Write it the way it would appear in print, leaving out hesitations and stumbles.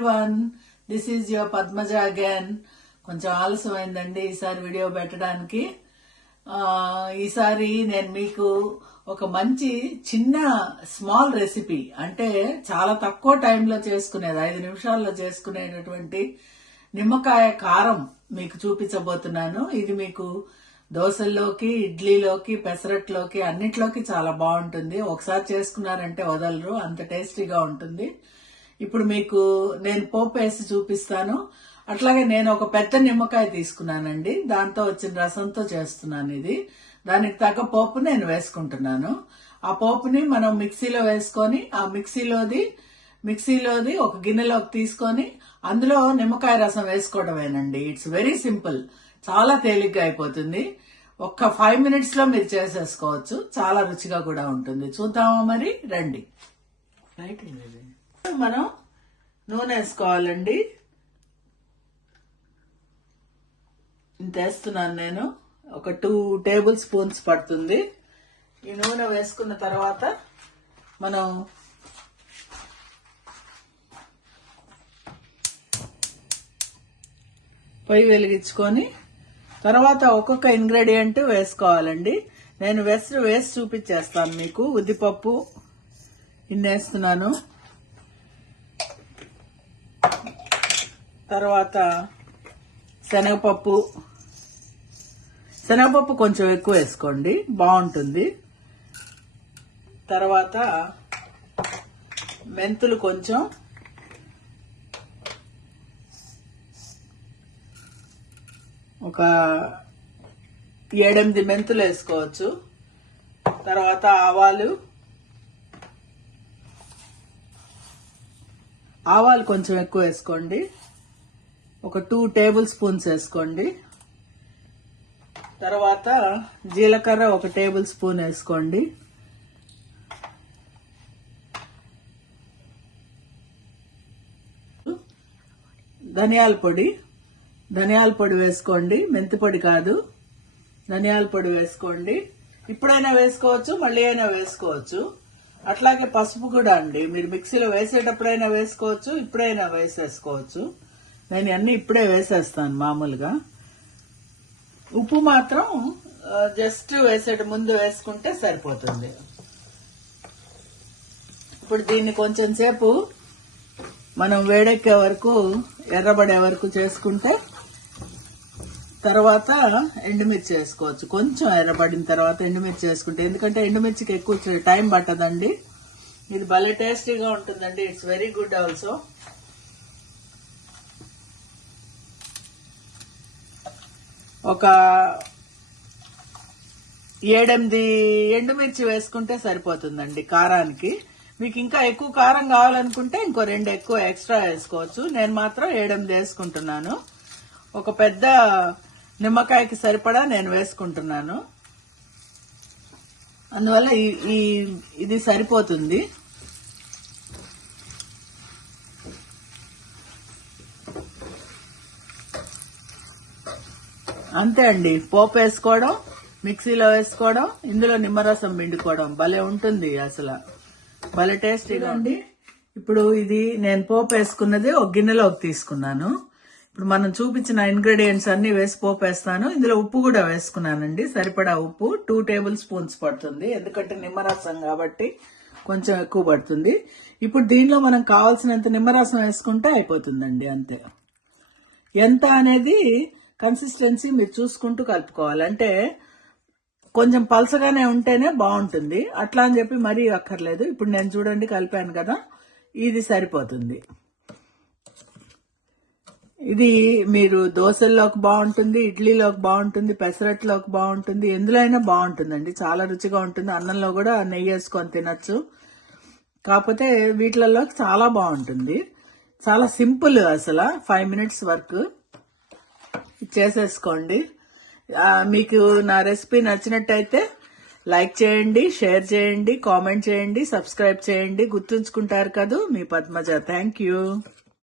Everyone, this is your Padmaja again. కొంచెం ఆలస్యమైందండి ఈసారి video పెట్టడానికి. ఈసారి నేను మీకు ఒక మంచి చిన్న స్మాల్ రెసిపీ, అంటే చాలా తక్కువ టైంలో చేసుకునేది, 5 నిమిషాల్లో చేసుకునేటటువంటి నిమ్మకాయ కారం మీకు చూపించబోతున్నాను. ఇది మీకు దోశల్లోకి, ఇడ్లీలోకి, పెసరట్లోకి అన్నిట్లోకి చాలా బాగుంటుంది. ఒకసారి చేసుకున్నారంటే వదలరు, అంత టేస్టీగా ఉంటుంది. ఇప్పుడు మీకు నేను పోపు వేసి చూపిస్తాను. అట్లాగే నేను ఒక పెద్ద నిమ్మకాయ తీసుకున్నానండి, దాంతో వచ్చిన రసంతో చేస్తున్నాను ఇది. దానికి తగ్గ పోపు నేను వేసుకుంటున్నాను. ఆ పోపుని మనం మిక్సీలో వేసుకొని, ఆ మిక్సీలోది ఒక గిన్నెలోకి తీసుకొని అందులో నిమ్మకాయ రసం వేసుకోవడమేనండి. ఇట్స్ వెరీ సింపుల్, చాలా తేలిగ్గా అయిపోతుంది. ఒక్క 5 minutes లో మీరు చేసేసుకోవచ్చు. చాలా రుచిగా కూడా ఉంటుంది. చూద్దామా మరి, రండి. మనం నూనె వేసుకోవాలండి. ఇంత వేస్తున్నాను నేను, ఒక 2 tablespoons పడుతుంది. ఈ నూనె వేసుకున్న తర్వాత మనం పొయ్యి వెలిగించుకొని తర్వాత ఒక్కొక్క ఇంగ్రీడియంట్ వేసుకోవాలండి. నేను వేసి చూపించేస్తాను మీకు. ఉద్దిపప్పు ఇన్ని వేస్తున్నాను, తర్వాత శనగపప్పు కొంచెం ఎక్కువ వేసుకోండి, బాగుంటుంది. తర్వాత మెంతులు కొంచెం, ఒక 7-8 మెంతులు వేసుకోవచ్చు. తర్వాత ఆవాలు కొంచెం ఎక్కువ వేసుకోండి, ఒక 2 tablespoons వేసుకోండి. తర్వాత జీలకర్ర ఒక 1 tablespoon వేసుకోండి. ధనియాల పొడి వేసుకోండి, మెంతి పొడి కాదు, ధనియాల పొడి వేసుకోండి. ఇప్పుడైనా వేసుకోవచ్చు, మళ్ళీ అయినా వేసుకోవచ్చు. అట్లాగే పసుపు కూడా అండి, మీరు మిక్సీలో వేసేటప్పుడైనా వేసుకోవచ్చు, ఇప్పుడైనా వేసేసుకోవచ్చు. నేను అన్ని ఇప్పుడే వేసేస్తాను మామూలుగా. ఉప్పు మాత్రం జస్ట్ వేసేట ముందు వేసుకుంటే సరిపోతుంది. ఇప్పుడు దీన్ని కొంచెం సేపు మనం వేడెక్కే వరకు, ఎర్రబడే వరకు చేసుకుంటే తర్వాత ఎండుమిర్చి వేసుకోవచ్చు. కొంచెం ఎర్రబడిన తర్వాత ఎండుమిర్చి వేసుకుంటే, ఎందుకంటే ఎండుమిర్చికి ఎక్కువ టైం పట్టదండి. ఇది భలే టేస్టీగా ఉంటుందండి. It's very good also. ఒక 7-8 ఎండుమిర్చి వేసుకుంటే సరిపోతుందండి కారానికి. మీకు ఇంకా ఎక్కువ కారం కావాలనుకుంటే ఇంకో 2 ఎక్కువ ఎక్స్ట్రా వేసుకోవచ్చు. నేను మాత్రం 7-8 వేసుకుంటున్నాను. ఒక పెద్ద నిమ్మకాయకి సరిపడా నేను వేసుకుంటున్నాను, అందువల్ల ఇది సరిపోతుంది. అంతే అండి, పోపు వేసుకోవడం, మిక్సీలో వేసుకోవడం, ఇందులో నిమ్మరసం పిండుకోవడం, భలే ఉంటుంది అసలు, భలే టేస్టీగా అండి. ఇప్పుడు ఇది నేను పోపు వేసుకున్నది ఒక గిన్నెలోకి తీసుకున్నాను. ఇప్పుడు మనం చూపించిన ఇంగ్రీడియంట్స్ అన్ని వేసి పోపు వేస్తాను. ఇందులో ఉప్పు కూడా వేసుకున్నానండి, సరిపడా ఉప్పు 2 tablespoons పడుతుంది, ఎందుకంటే నిమ్మరసం కాబట్టి కొంచెం ఎక్కువ పడుతుంది. ఇప్పుడు దీనిలో మనం కావాల్సినంత నిమ్మరసం వేసుకుంటే అయిపోతుందండి, అంతే. ఎంత అనేది కన్సిస్టెన్సీ మీరు చూసుకుంటూ కలుపుకోవాలి. అంటే కొంచెం పలసగానే ఉంటేనే బాగుంటుంది, అట్లా అని చెప్పి మరీ అక్కర్లేదు. ఇప్పుడు నేను చూడండి కలిపాను కదా, ఇది సరిపోతుంది. ఇది మీరు దోశల్లోకి బాగుంటుంది, ఇడ్లీలోకి బాగుంటుంది, పెసరట్లోకి బాగుంటుంది, ఎందులో అయినా బాగుంటుందండి. చాలా రుచిగా ఉంటుంది. అన్నంలో కూడా నెయ్యి వేసుకొని తినచ్చు. కాకపోతే వీటిలలోకి చాలా బాగుంటుంది. చాలా సింపుల్ అసలు, 5 minutes వర్క్ చేసేసుకోండి. మీకు నా రెసిపీ నచ్చినట్టయితే లైక్ చేయండి, షేర్ చేయండి, కామెంట్ చేయండి, సబ్స్క్రైబ్ చేయండి. గుర్తుంచుకుంటారు కదా మీ పద్మజ. Thank you.